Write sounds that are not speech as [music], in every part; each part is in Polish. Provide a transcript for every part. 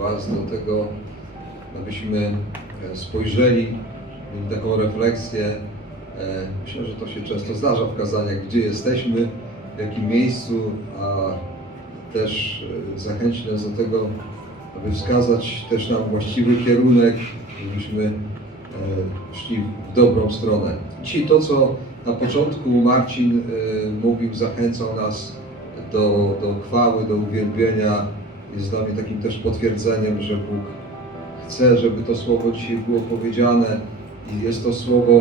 Was do tego, abyśmy e, spojrzeli, mieli taką refleksję. E, Myślę, że to się często zdarza w kazaniach, gdzie jesteśmy, w jakim miejscu, a też e, zachęcić nas do tego, aby wskazać też nam właściwy kierunek, żebyśmy szli w dobrą stronę. Dzisiaj to, co na początku Marcin mówił, zachęcał nas do, do chwały, do uwielbienia, jest dla mnie takim też potwierdzeniem, że Bóg chce, żeby to słowo dzisiaj było powiedziane i jest to słowo,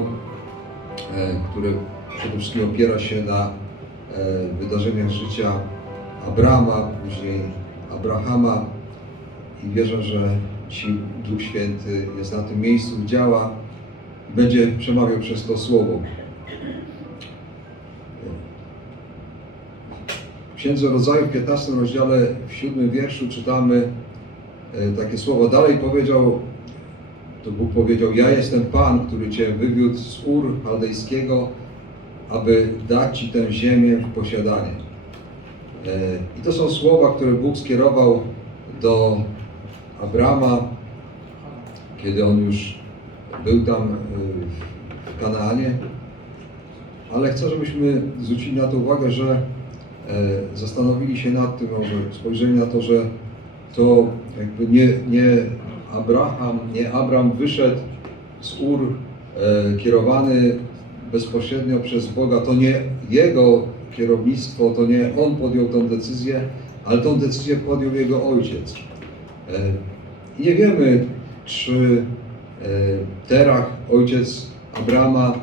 e, które przede wszystkim opiera się na e, wydarzeniach życia Abrama, później Abrahama i wierzę, że dzisiaj Duch Święty jest na tym miejscu, działa będzie przemawiał przez to słowo. W Księdze Rodzaju w 15 rozdziale, w 7 wierszu czytamy e, takie słowa. Dalej powiedział, to Bóg powiedział, ja jestem Pan, który Cię wywiódł z Ur Chaldejskiego, aby dać Ci tę ziemię w posiadanie. E, I to są słowa, które Bóg skierował do Abrama, kiedy on już był tam e, w Kanaanie. Ale chcę, żebyśmy zwrócili na to uwagę, że zastanowili się nad tym, może spojrzeli na to, że to jakby nie, nie Abraham, nie Abram wyszedł z Ur e, kierowany bezpośrednio przez Boga, to nie jego kierownictwo, to nie on podjął tę decyzję, ale tą decyzję podjął jego ojciec. E, nie wiemy, czy e, Terach, ojciec Abrama,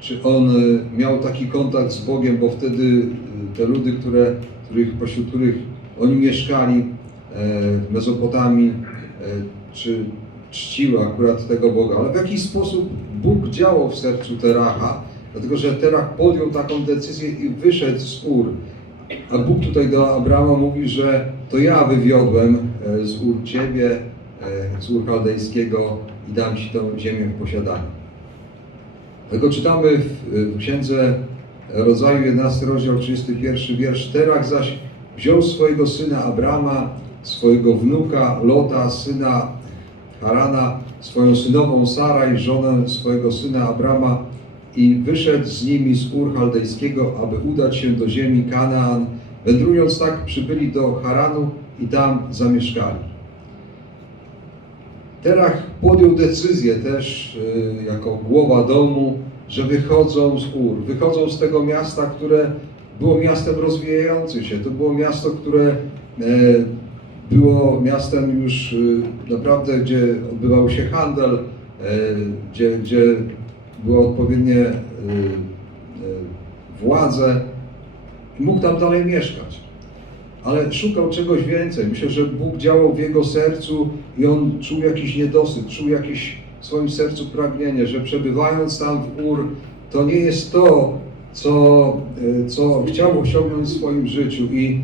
czy on e, miał taki kontakt z Bogiem, bo wtedy e, te ludy, które, których, pośród których oni mieszkali e, w Mezopotamii, e, czy czciły akurat tego Boga, ale w jakiś sposób Bóg działał w sercu Teracha, dlatego że Terach podjął taką decyzję i wyszedł z Ur. A Bóg tutaj do Abrama mówi, że to ja wywiodłem e, z Ur Ciebie, z Ur Chaldejskiego i dam Ci tą ziemię w posiadanie. Tego czytamy w, w księdze Rodzaju 11 rozdział 31 wiersz. Terach zaś wziął swojego syna Abrama, swojego wnuka Lota, syna Harana, swoją synową Saraj, żonę swojego syna Abrama i wyszedł z nimi z Ur Chaldejskiego, aby udać się do ziemi Kanaan. Wędrując tak przybyli do Haranu i tam zamieszkali. Terach podjął decyzję też y, jako głowa domu, że wychodzą z Ur, wychodzą z tego miasta, które było miastem rozwijającym się. To było miasto, które e, było miastem już y, naprawdę, gdzie odbywał się handel, e, gdzie, gdzie były odpowiednie władze mógł tam dalej mieszkać. Ale szukał czegoś więcej. Myślę, że Bóg działał w jego sercu i on czuł jakiś niedosyt, czuł jakieś w swoim sercu pragnienie, że przebywając tam w Ur, to nie jest to, co, y, co chciał osiągnąć w swoim życiu. I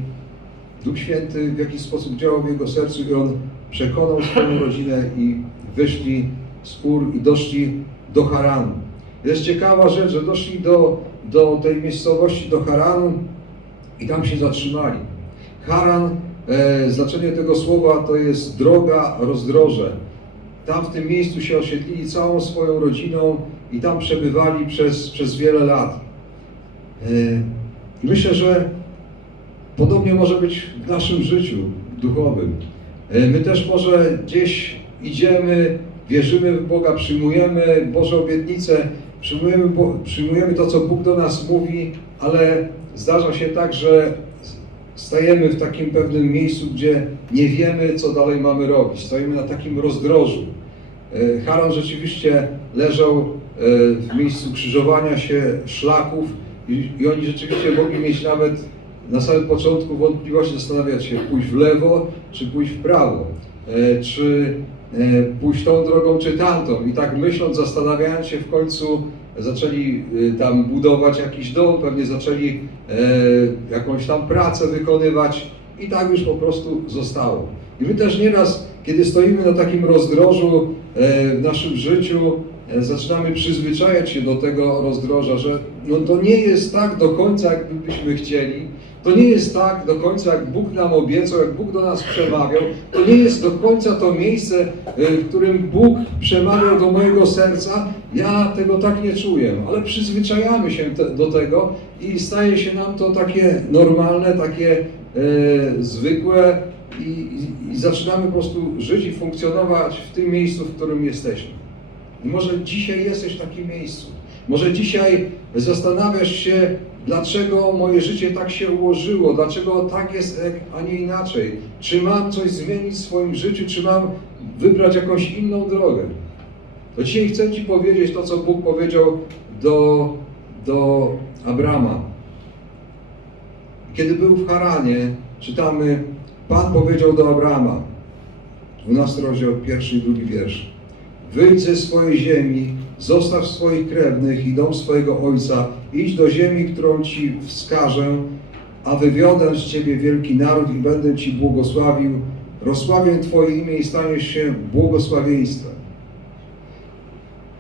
Duch Święty w jakiś sposób działał w jego sercu i on przekonał swoją rodzinę i wyszli z Ur i doszli do Haranu. Jest ciekawa rzecz, że doszli do, do tej miejscowości, do Haranu i tam się zatrzymali. Haran, e, znaczenie tego słowa to jest droga, rozdroże. Tam w tym miejscu się osiedlili całą swoją rodziną i tam przebywali przez, przez wiele lat. E, myślę, że podobnie może być w naszym życiu duchowym. E, My też może gdzieś idziemy, wierzymy w Boga, przyjmujemy Boże obietnice, przyjmujemy, przyjmujemy to, co Bóg do nas mówi, ale zdarza się tak, że stajemy w takim pewnym miejscu, gdzie nie wiemy, co dalej mamy robić. Stoimy na takim rozdrożu. E, Haran rzeczywiście leżał e, w miejscu krzyżowania się szlaków i, i oni rzeczywiście mogli mieć nawet na samym początku wątpliwości, zastanawiać się, pójść w lewo, czy pójść w prawo, e, czy pójść tą drogą, czy tamtą. I tak myśląc, zastanawiając się w końcu, zaczęli e, tam budować jakiś dom, pewnie zaczęli e, jakąś tam pracę wykonywać i tak już po prostu zostało. I my też nieraz, kiedy stoimy na takim rozdrożu e, w naszym życiu, e, zaczynamy przyzwyczajać się do tego rozdroża, że no to nie jest tak do końca, jak byśmy chcieli, to nie jest tak do końca, jak Bóg nam obiecał, jak Bóg do nas przemawiał, to nie jest do końca to miejsce, e, w którym Bóg przemawiał do mojego serca, ja tego tak nie czuję, ale przyzwyczajamy się te, do tego i staje się nam to takie normalne, takie e, zwykłe i, i, i zaczynamy po prostu żyć i funkcjonować w tym miejscu, w którym jesteśmy. I może dzisiaj jesteś w takim miejscu. Może dzisiaj zastanawiasz się, dlaczego moje życie tak się ułożyło, dlaczego tak jest, a nie inaczej. Czy mam coś zmienić w swoim życiu, czy mam wybrać jakąś inną drogę. To dzisiaj chcę Ci powiedzieć to, co Bóg powiedział do, do Abrama. Kiedy był w Haranie, czytamy, Pan powiedział do Abrama, 12 rozdział, pierwszy i drugi wiersz. Wyjdź ze swojej ziemi, zostaw swoich krewnych i dom swojego ojca, idź do ziemi, którą Ci wskażę, a wywiodę z Ciebie wielki naród i będę Ci błogosławił. Rozsławię Twoje imię i staniesz się błogosławieństwem.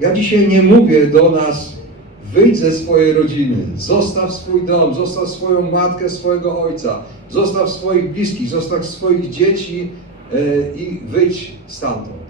Ja dzisiaj nie mówię do nas, wyjdź ze swojej rodziny, zostaw swój dom, zostaw swoją matkę, swojego ojca, zostaw swoich bliskich, zostaw swoich dzieci e, i wyjdź stamtąd.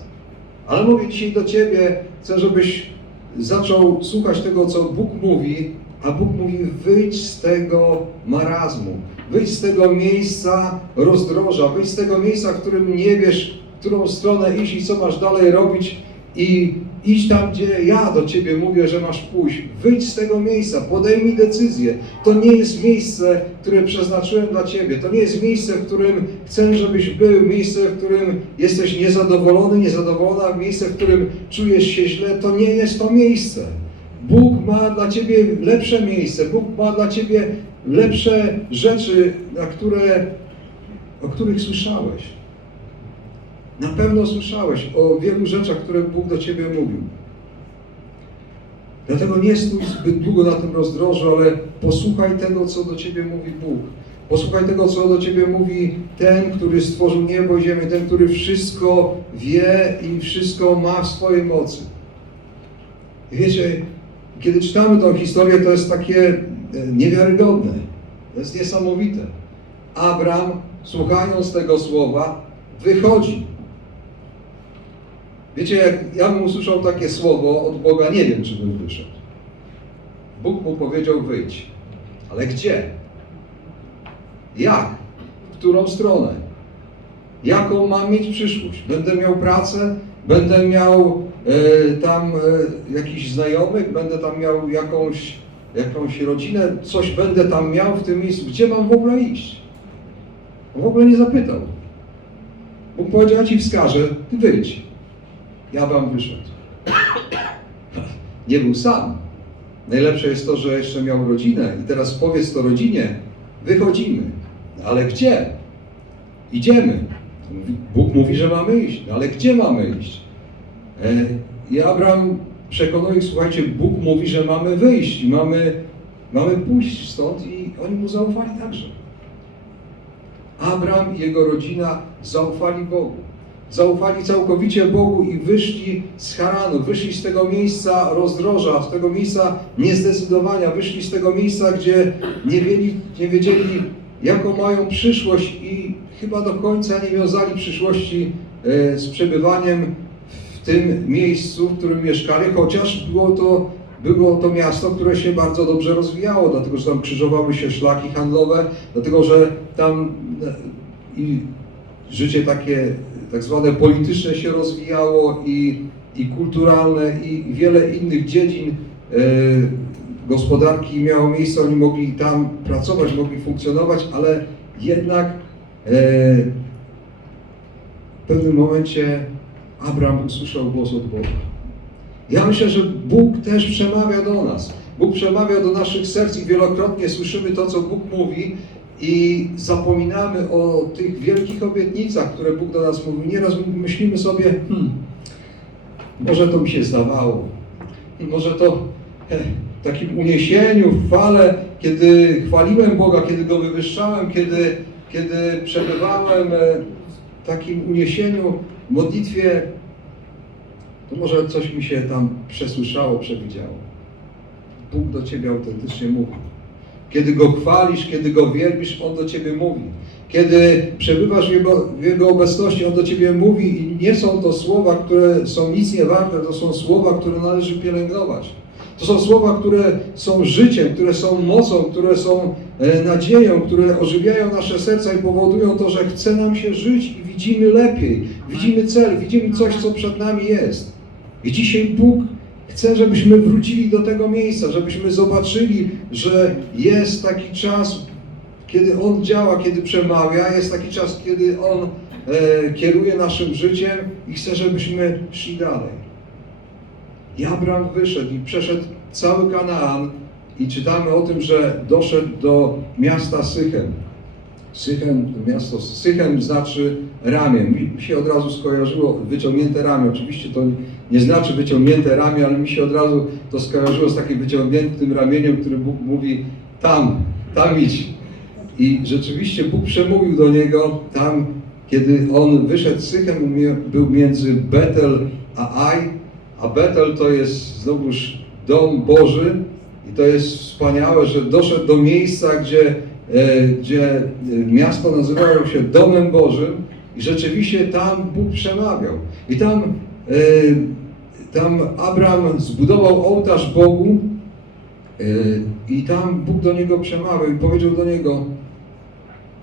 Ale mówię dzisiaj do Ciebie, chcę, żebyś zaczął słuchać tego, co Bóg mówi, a Bóg mówi, wyjdź z tego marazmu, wyjdź z tego miejsca rozdroża, wyjdź z tego miejsca, w którym nie wiesz, w którą stronę iść i co masz dalej robić i idź tam, gdzie ja do Ciebie mówię, że masz pójść. Wyjdź z tego miejsca, podejmij decyzję. To nie jest miejsce, które przeznaczyłem dla Ciebie. To nie jest miejsce, w którym chcę, żebyś był, miejsce, w którym jesteś niezadowolony, niezadowolona, miejsce, w którym czujesz się źle. To nie jest to miejsce. Bóg ma dla Ciebie lepsze miejsce. Bóg ma dla Ciebie lepsze rzeczy, na które, o których słyszałeś. Na pewno słyszałeś o wielu rzeczach, które Bóg do Ciebie mówił. Dlatego nie stój zbyt długo na tym rozdrożu, ale posłuchaj tego, co do Ciebie mówi Bóg. Posłuchaj tego, co do Ciebie mówi ten, który stworzył niebo i ziemię, ten, który wszystko wie i wszystko ma w swojej mocy. I wiecie, kiedy czytamy tą historię, to jest takie e, niewiarygodne. To jest niesamowite. Abram, słuchając tego słowa, wychodzi. Wiecie, jak ja bym usłyszał takie słowo od Boga, nie wiem, czy bym wyszedł. Bóg mu powiedział wyjdź. Ale gdzie? Jak? W którą stronę? Jaką mam mieć przyszłość? Będę miał pracę? Będę miał e, tam e, jakichś znajomych? Będę tam miał jakąś, jakąś rodzinę? Coś będę tam miał w tym miejscu? Gdzie mam w ogóle iść? W ogóle nie zapytał. Bóg powiedział, ja Ci wskażę, Ty wyjdź. Ja wam wyszedł. Nie był sam. Najlepsze jest to, że jeszcze miał rodzinę i teraz powiedz to rodzinie, wychodzimy. No ale gdzie? Idziemy. Bóg mówi, że mamy iść. No ale gdzie mamy iść? E, I Abraham przekonał ich, słuchajcie, Bóg mówi, że mamy wyjść mamy, mamy pójść stąd i oni mu zaufali także. Abraham i jego rodzina zaufali Bogu. Zaufali całkowicie Bogu i wyszli z Haranu, wyszli z tego miejsca rozdroża, z tego miejsca niezdecydowania, wyszli z tego miejsca, gdzie nie, wiedzieli, nie wiedzieli, jaką mają przyszłość i chyba do końca nie wiązali przyszłości e, z przebywaniem w tym miejscu, w którym mieszkali, chociaż było to, było to miasto, które się bardzo dobrze rozwijało, dlatego że tam krzyżowały się szlaki handlowe, dlatego że tam e, i życie takie tak zwane polityczne się rozwijało i, i kulturalne i wiele innych dziedzin e, gospodarki miało miejsce, oni mogli tam pracować, mogli funkcjonować, ale jednak e, w pewnym momencie Abraham usłyszał głos od Boga. Ja myślę, że Bóg też przemawia do nas. Bóg przemawia do naszych serc i wielokrotnie słyszymy to, co Bóg mówi i zapominamy o tych wielkich obietnicach, które Bóg do nas mówi. Nieraz myślimy sobie, hmm, może to mi się zdawało, może to e, w takim uniesieniu, w chwale, kiedy chwaliłem Boga, kiedy Go wywyższałem, kiedy, kiedy przebywałem e, w takim uniesieniu, w modlitwie, to może coś mi się tam przesłyszało, przewidziało. Bóg do ciebie autentycznie mówi. Kiedy Go chwalisz, kiedy Go wielbisz, On do ciebie mówi. Kiedy przebywasz w Jego, w Jego obecności, On do ciebie mówi i nie są to słowa, które są nic nie warte, to są słowa, które należy pielęgnować. To są słowa, które są życiem, które są mocą, które są e, nadzieją, które ożywiają nasze serca i powodują to, że chce nam się żyć i widzimy lepiej, widzimy cel, widzimy coś, co przed nami jest. I dzisiaj Bóg chce, żebyśmy wrócili do tego miejsca, żebyśmy zobaczyli, że jest taki czas, kiedy On działa, kiedy przemawia, jest taki czas, kiedy On e, kieruje naszym życiem i chce, żebyśmy szli dalej. I Abraham wyszedł i przeszedł cały Kanaan i czytamy o tym, że doszedł do miasta Sychem. Sychem, miasto Sychem znaczy ramię. Mi się od razu skojarzyło wyciągnięte ramię. Oczywiście to nie znaczy wyciągnięte ramię, ale mi się od razu to skojarzyło z takim wyciągniętym ramieniem, który Bóg mówi tam, tam idź. I rzeczywiście Bóg przemówił do niego tam, kiedy on wyszedł z Sychem, był między Betel a Aj, a Betel to jest znowuż dom Boży i to jest wspaniałe, że doszedł do miejsca, gdzie, e, gdzie e, miasto nazywało się Domem Bożym i rzeczywiście tam Bóg przemawiał. I tam, tam Abraham zbudował ołtarz Bogu e, i tam Bóg do niego przemawiał i powiedział do niego,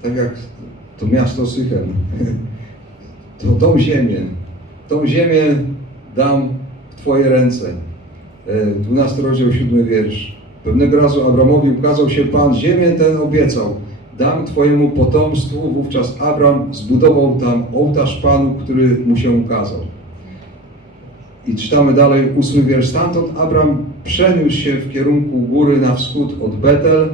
tak jak to miasto Sychem, [laughs] to tą ziemię, tą ziemię dam w Twoje ręce. E, 12 rozdział, 7 wiersz. Pewnego razu Abramowi ukazał się Pan, ziemię ten obiecał, dam Twojemu potomstwu. Wówczas Abram zbudował tam ołtarz Panu, który mu się ukazał. I czytamy dalej, ósmy wiersz. Stamtąd Abram przeniósł się w kierunku góry na wschód od Betel.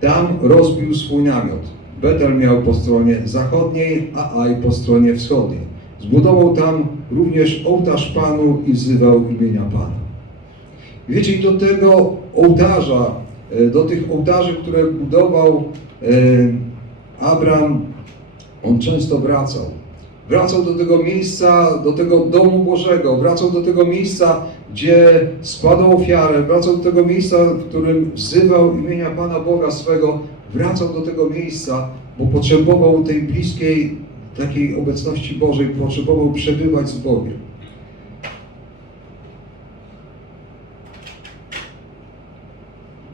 Tam rozbił swój namiot. Betel miał po stronie zachodniej, a Aj po stronie wschodniej. Zbudował tam również ołtarz Panu i wzywał imienia Pana. Wiecie, do tego ołtarza, e, do tych ołtarzy, które budował e, Abram, on często wracał. Wracał do tego miejsca, do tego domu Bożego, wracał do tego miejsca, gdzie składał ofiarę, wracał do tego miejsca, w którym wzywał imienia Pana Boga swego, wracał do tego miejsca, bo potrzebował tej bliskiej takiej obecności Bożej, potrzebował przebywać z Bogiem.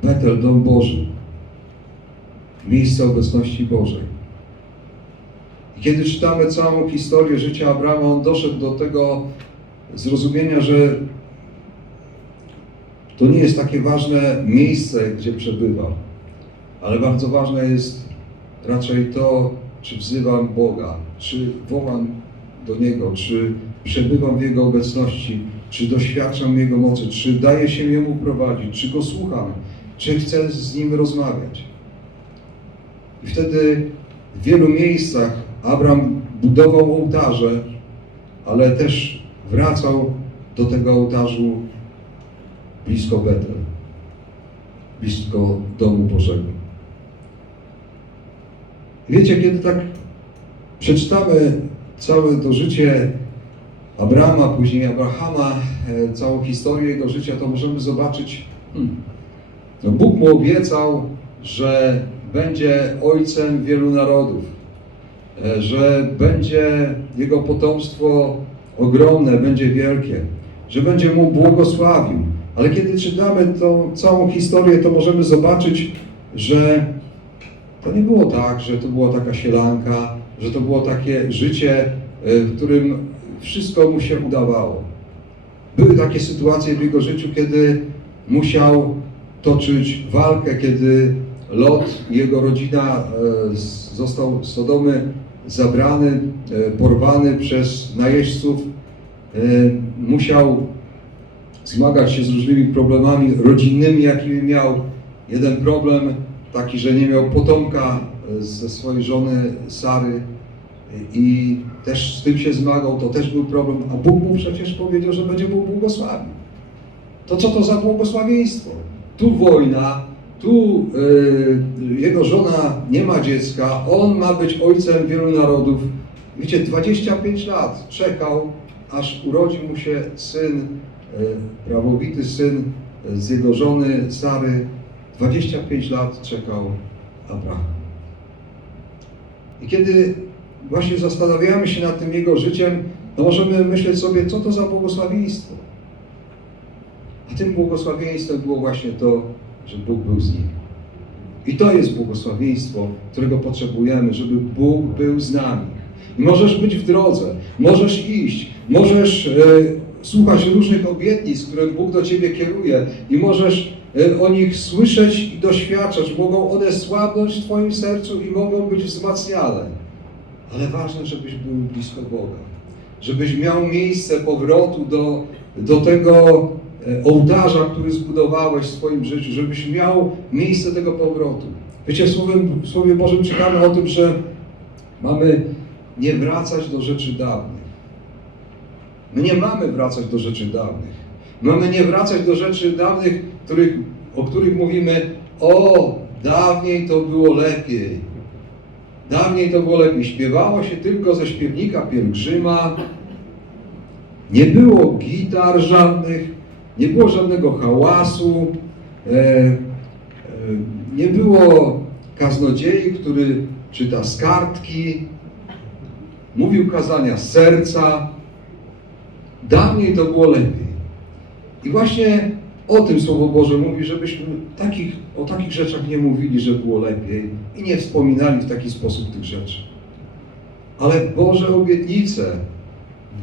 Betel, dom Boży, miejsce obecności Bożej. Kiedy czytamy całą historię życia Abrama, on doszedł do tego zrozumienia, że to nie jest takie ważne miejsce, gdzie przebywa, ale bardzo ważne jest raczej to, czy wzywam Boga, czy wołam do Niego, czy przebywam w Jego obecności, czy doświadczam Jego mocy, czy daję się Jemu prowadzić, czy Go słucham, czy chcę z Nim rozmawiać. I wtedy w wielu miejscach Abram budował ołtarze, ale też wracał do tego ołtarzu blisko Betel, blisko domu Bożego. Wiecie, kiedy tak przeczytamy całe to życie Abrama, później Abrahama, e, całą historię jego życia, to możemy zobaczyć, hmm, no Bóg mu obiecał, że będzie ojcem wielu narodów, że będzie jego potomstwo ogromne, będzie wielkie, że będzie mu błogosławił. Ale kiedy czytamy tą całą historię, to możemy zobaczyć, że to nie było tak, że to była taka sielanka, że to było takie życie, e, w którym wszystko mu się udawało. Były takie sytuacje w jego życiu, kiedy musiał toczyć walkę, kiedy Lot i jego rodzina e, został z Sodomy zabrany, e, porwany przez najeźdźców. E, Musiał zmagać się z różnymi problemami rodzinnymi, jakimi miał. Jeden problem taki, że nie miał potomka e, ze swojej żony Sary i też z tym się zmagał, to też był problem, a Bóg mu przecież powiedział, że będzie mu błogosławił. To co to za błogosławieństwo? Tu wojna, tu y, jego żona nie ma dziecka, on ma być ojcem wielu narodów. Wiecie, 25 lat czekał aż urodził mu się syn, e, prawowity syn z jego żony Sary. 25 lat czekał Abraham. I kiedy właśnie zastanawiamy się nad tym jego życiem, to możemy myśleć sobie, co to za błogosławieństwo. A tym błogosławieństwem było właśnie to, że Bóg był z nim. I to jest błogosławieństwo, którego potrzebujemy, żeby Bóg był z nami. I możesz być w drodze, możesz iść, możesz e, słuchać różnych obietnic, które Bóg do Ciebie kieruje i możesz e, o nich słyszeć i doświadczać. Mogą one słabnąć w Twoim sercu i mogą być wzmacniane. Ale ważne, żebyś był blisko Boga. Żebyś miał miejsce powrotu do, do tego ołtarza, który zbudowałeś w swoim życiu, żebyś miał miejsce tego powrotu. Wiecie, w Słowie, w Słowie Bożym czytamy o tym, że mamy nie wracać do rzeczy dawnych. My nie mamy wracać do rzeczy dawnych. Mamy nie wracać do rzeczy dawnych, których, o których mówimy, o, dawniej to było lepiej. Dawniej to było lepiej. Śpiewało się tylko ze śpiewnika pielgrzyma. Nie było gitar żadnych, nie było żadnego hałasu, e, e, nie było kaznodziei, który czyta z kartki, mówił kazania z serca. Dawniej to było lepiej. I właśnie o tym Słowo Boże mówi, żebyśmy takich, o takich rzeczach nie mówili, że było lepiej i nie wspominali w taki sposób tych rzeczy. Ale Boże obietnice,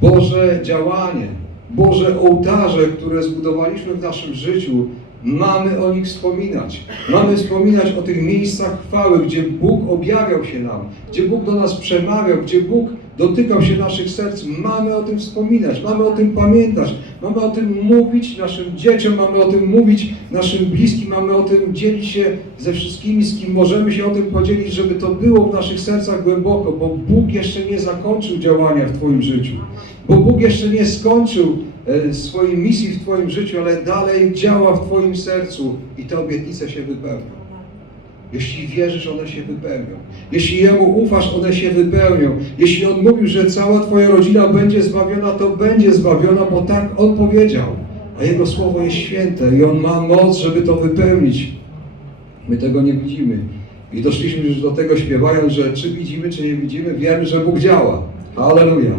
Boże działanie, Boże ołtarze, które zbudowaliśmy w naszym życiu, mamy o nich wspominać. Mamy wspominać o tych miejscach chwały, gdzie Bóg objawiał się nam, gdzie Bóg do nas przemawiał, gdzie Bóg dotykał się naszych serc. Mamy o tym wspominać, mamy o tym pamiętać, mamy o tym mówić naszym dzieciom, mamy o tym mówić naszym bliskim, mamy o tym dzielić się ze wszystkimi, z kim możemy się o tym podzielić, żeby to było w naszych sercach głęboko, bo Bóg jeszcze nie zakończył działania w Twoim życiu. Bo Bóg jeszcze nie skończył e, swojej misji w Twoim życiu, ale dalej działa w Twoim sercu i te obietnice się wypełnią. Jeśli wierzysz, one się wypełnią. Jeśli Jemu ufasz, one się wypełnią. Jeśli On mówił, że cała Twoja rodzina będzie zbawiona, to będzie zbawiona, bo tak On powiedział. A Jego Słowo jest święte i On ma moc, żeby to wypełnić. My tego nie widzimy. I doszliśmy już do tego śpiewając, że czy widzimy, czy nie widzimy, wiemy, że Bóg działa. Halleluja.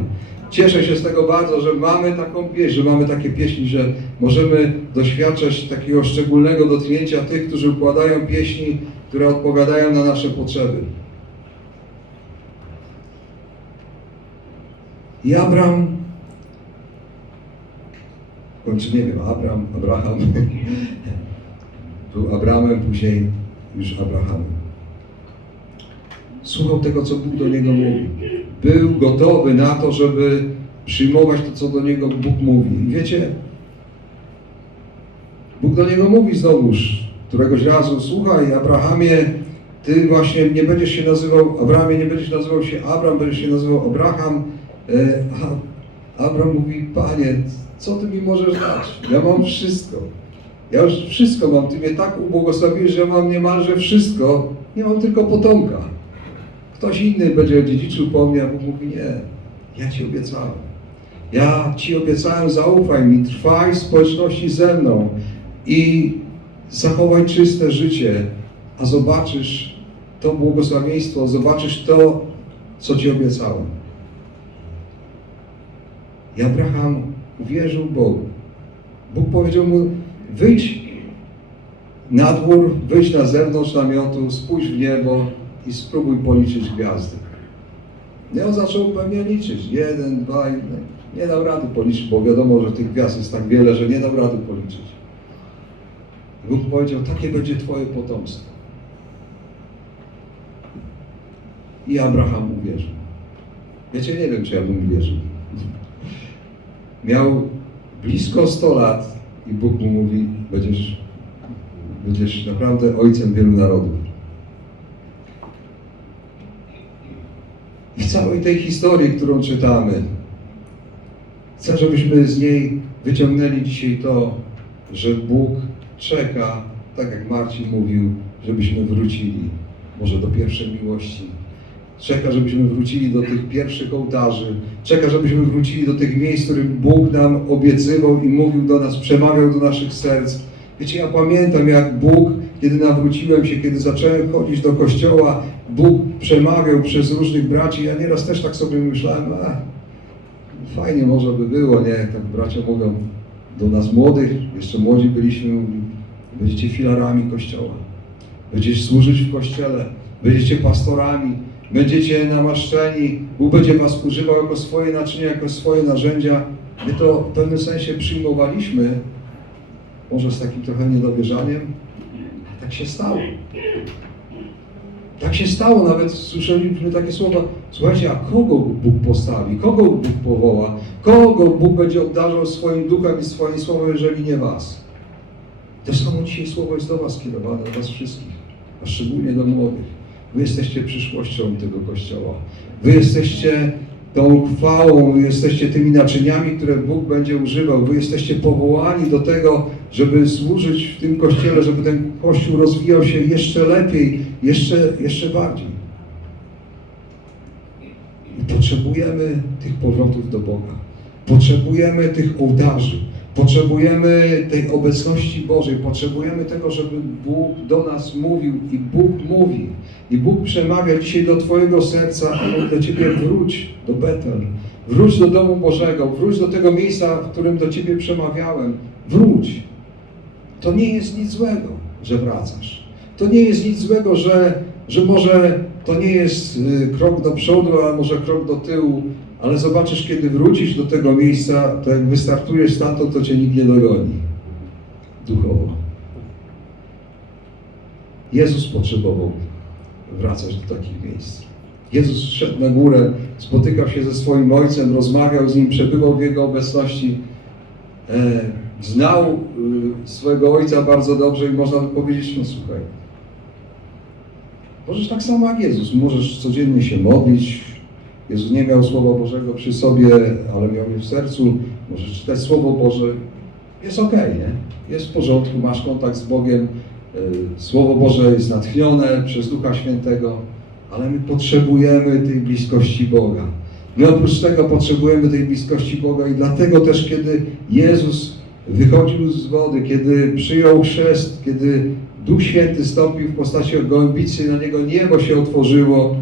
Cieszę się z tego bardzo, że mamy taką pieśń, że mamy takie pieśni, że możemy doświadczać takiego szczególnego dotknięcia tych, którzy układają pieśni, które odpowiadają na nasze potrzeby. I Abram, w końcu nie wiem, Abram, Abraham, [laughs] był Abramem, później już Abrahamem. Słuchał tego, co Bóg do niego mówi. Był gotowy na to, żeby przyjmować to, co do niego Bóg mówi. I wiecie, Bóg do niego mówi znowuż, któregoś razu, słuchaj, Abrahamie, ty właśnie nie będziesz się nazywał, Abrahamie nie będziesz nazywał się Abram, będziesz się nazywał Abraham. E, A Abram mówi, panie, co ty mi możesz dać? Ja mam wszystko. Ja już wszystko mam, ty mnie tak ubłogosławiłeś, że ja mam niemalże wszystko, nie mam tylko potomka. Ktoś inny będzie dziedziczył po mnie, a Bóg mówi, nie, ja Ci obiecałem. Ja Ci obiecałem, zaufaj mi, trwaj w społeczności ze mną i zachowaj czyste życie, a zobaczysz to błogosławieństwo, zobaczysz to, co Ci obiecałem. I Abraham uwierzył Bogu. Bóg powiedział mu, wyjdź na dwór, wyjdź na zewnątrz namiotu, spójrz w niebo i spróbuj policzyć gwiazdy. I on zaczął pewnie liczyć. Jeden, dwa, i nie dał rady policzyć, bo wiadomo, że tych gwiazd jest tak wiele, że nie dał rady policzyć. Bóg powiedział, takie będzie Twoje potomstwo. I Abraham uwierzył. Wiecie, nie wiem, czy ja bym uwierzył. Miał blisko 100 lat i Bóg mu mówi, będziesz, będziesz naprawdę ojcem wielu narodów. I w całej tej historii, którą czytamy, chcę, żebyśmy z niej wyciągnęli dzisiaj to, że Bóg czeka, tak jak Marcin mówił, żebyśmy wrócili może do pierwszej miłości. czeka, żebyśmy wrócili do tych pierwszych ołtarzy, czeka, żebyśmy wrócili do tych miejsc, w których Bóg nam obiecywał i mówił do nas, przemawiał do naszych serc. Wiecie, ja pamiętam, jak Bóg, kiedy nawróciłem się, kiedy zacząłem chodzić do kościoła, Bóg przemawiał przez różnych braci. Ja nieraz też tak sobie myślałem, a fajnie może by było, nie? Tak bracia mówią do nas młodych, jeszcze młodzi byliśmy, będziecie filarami kościoła, będziecie służyć w kościele, będziecie pastorami, będziecie namaszczeni, Bóg będzie was używał jako swoje naczynia, jako swoje narzędzia. My to w pewnym sensie przyjmowaliśmy, może z takim trochę niedowierzaniem, tak się stało. Tak się stało, nawet słyszeliśmy takie słowa, słuchajcie, a kogo Bóg postawi, kogo Bóg powoła, kogo Bóg będzie obdarzał swoim duchem i swoim słowem, jeżeli nie was. To samo dzisiaj słowo jest do was skierowane, do was wszystkich, a szczególnie do młodych. Wy jesteście przyszłością tego Kościoła. Wy jesteście tą chwałą, wy jesteście tymi naczyniami, które Bóg będzie używał. Wy jesteście powołani do tego, żeby służyć w tym Kościele, żeby ten Kościół rozwijał się jeszcze lepiej, jeszcze, jeszcze bardziej. I potrzebujemy tych powrotów do Boga. Potrzebujemy tych ołtarzy. Potrzebujemy tej obecności Bożej. Potrzebujemy tego, żeby Bóg do nas mówił i Bóg mówi. I Bóg przemawia dzisiaj do Twojego serca, a mówi do Ciebie wróć do Betel. Wróć do domu Bożego. Wróć do tego miejsca, w którym do Ciebie przemawiałem. Wróć. To nie jest nic złego, że wracasz. To nie jest nic złego, że, że może to nie jest y, krok do przodu, a może krok do tyłu, ale zobaczysz, kiedy wrócisz do tego miejsca, to jak wystartujesz stamtąd, to cię nikt nie dogoni. Duchowo. Jezus potrzebował wracać do takich miejsc. Jezus szedł na górę, spotykał się ze swoim Ojcem, rozmawiał z Nim, przebywał w Jego obecności. Znał y, swojego Ojca bardzo dobrze i można by powiedzieć, no słuchaj, możesz tak samo jak Jezus, możesz codziennie się modlić. Jezus nie miał Słowa Bożego przy sobie, ale miał je w sercu. Możesz czytać Słowo Boże. Jest okej, nie? Jest w porządku, masz kontakt z Bogiem. Y, Słowo Boże jest natchnione przez Ducha Świętego, ale my potrzebujemy tej bliskości Boga. My oprócz tego potrzebujemy tej bliskości Boga i dlatego też, kiedy Jezus wychodził z wody, kiedy przyjął chrzest, kiedy Duch Święty stąpił w postaci gołębicy, na niego niebo się otworzyło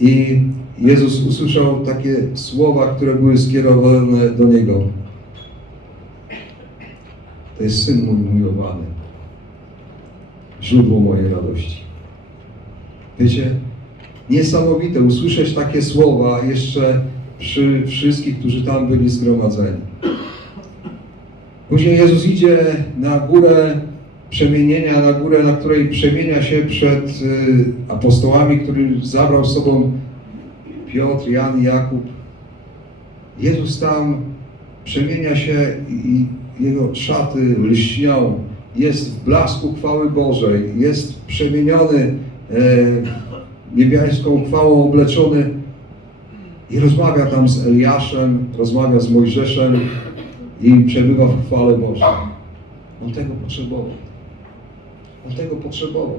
i Jezus usłyszał takie słowa, które były skierowane do niego. To jest Syn mój umiłowany, źródło mojej radości. Wiecie, niesamowite usłyszeć takie słowa jeszcze przy wszystkich, którzy tam byli zgromadzeni. Później Jezus idzie na górę przemienienia, na górę, na której przemienia się przed y, apostołami, który zabrał z sobą Piotr, Jan Jakub. Jezus tam przemienia się i jego szaty lśnią. Jest w blasku chwały Bożej, jest przemieniony e, niebiańską chwałą obleczony i rozmawia tam z Eliaszem, rozmawia z Mojżeszem i przebywa w chwale Bożej. On tego potrzebował. On tego potrzebował.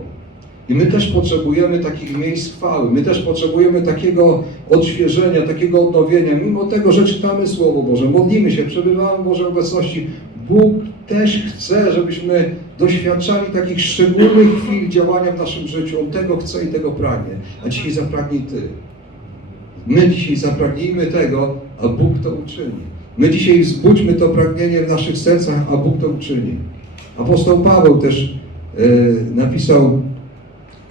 I my też potrzebujemy takich miejsc chwały. My też potrzebujemy takiego odświeżenia, takiego odnowienia. Mimo tego, że czytamy Słowo Boże, modlimy się, przebywamy w Bożej obecności. Bóg też chce, żebyśmy doświadczali takich szczególnych chwil działania w naszym życiu. On tego chce i tego pragnie. A dzisiaj zapragnij Ty. My dzisiaj zapragnijmy tego, a Bóg to uczyni. My dzisiaj wzbudźmy to pragnienie w naszych sercach, a Bóg to uczyni. Apostoł Paweł też e, napisał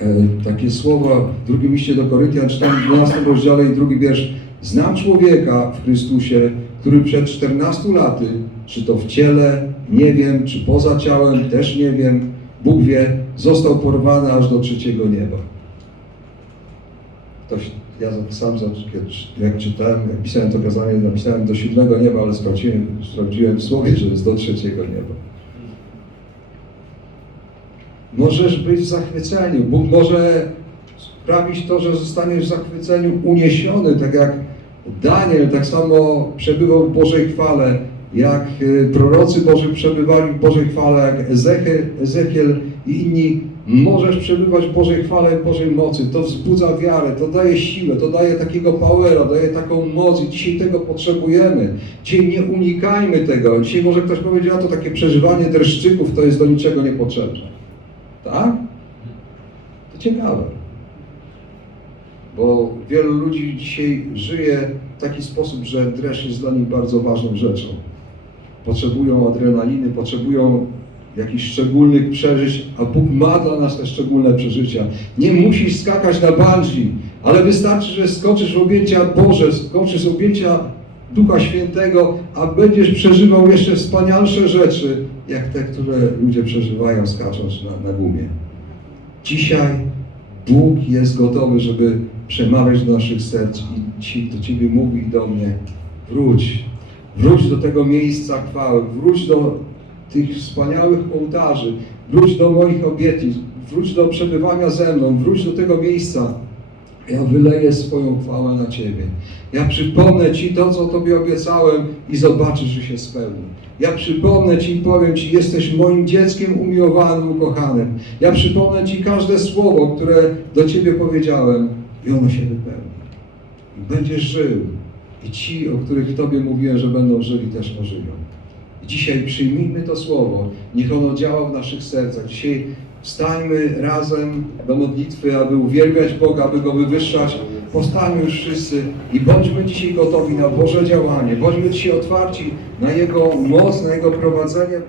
e, takie słowa w drugim liście do Koryntian, czytam w 12 rozdziale i drugi wiersz. Znam człowieka w Chrystusie, który przed 14 laty, czy to w ciele, nie wiem, czy poza ciałem, też nie wiem, Bóg wie, został porwany aż do trzeciego nieba. Ktoś, ja sam jak czytałem, jak pisałem to kazanie, napisałem do siódmego nieba, ale sprawdziłem, sprawdziłem w słowie, że jest do trzeciego nieba. Możesz być w zachwyceniu. Bóg może sprawić to, że zostaniesz w zachwyceniu uniesiony, tak jak Daniel tak samo przebywał w Bożej chwale, jak y, prorocy Boży przebywali w Bożej chwale, jak Ezechiel i inni. Możesz przebywać w Bożej chwale, w Bożej mocy. To wzbudza wiarę, to daje siłę, to daje takiego powera, daje taką moc i dzisiaj tego potrzebujemy. Dzisiaj nie unikajmy tego. Dzisiaj może ktoś powiedzieć, a to takie przeżywanie dreszczyków to jest do niczego niepotrzebne. Tak? To ciekawe. Bo wielu ludzi dzisiaj żyje w taki sposób, że dreszcz jest dla nich bardzo ważną rzeczą. Potrzebują adrenaliny, potrzebują jakichś szczególnych przeżyć, a Bóg ma dla nas te szczególne przeżycia. Nie musisz skakać na bungee, ale wystarczy, że skoczysz w objęcia Boże, skoczysz w objęcia Ducha Świętego, a będziesz przeżywał jeszcze wspanialsze rzeczy, jak te, które ludzie przeżywają skacząc na, na gumie. Dzisiaj Bóg jest gotowy, żeby przemawiać do naszych serc i ci, do Ciebie mówi do mnie, wróć, wróć do tego miejsca chwały, wróć do tych wspaniałych ołtarzy, wróć do moich obietnic, wróć do przebywania ze mną, wróć do tego miejsca. Ja wyleję swoją chwałę na Ciebie. Ja przypomnę Ci to, co Tobie obiecałem i zobaczysz, że się spełni. Ja przypomnę Ci i powiem Ci, jesteś moim dzieckiem umiłowanym, ukochanym. Ja przypomnę Ci każde słowo, które do Ciebie powiedziałem i ono się wypełni. Będziesz żył. I ci, o których Tobie mówiłem, że będą żyli, też ożyją. Dzisiaj przyjmijmy to słowo. Niech ono działa w naszych sercach. Dzisiaj wstańmy razem do modlitwy, aby uwielbiać Boga, aby Go wywyższać. Powstańmy już wszyscy i bądźmy dzisiaj gotowi na Boże działanie. Bądźmy dzisiaj otwarci na Jego moc, na Jego prowadzenie.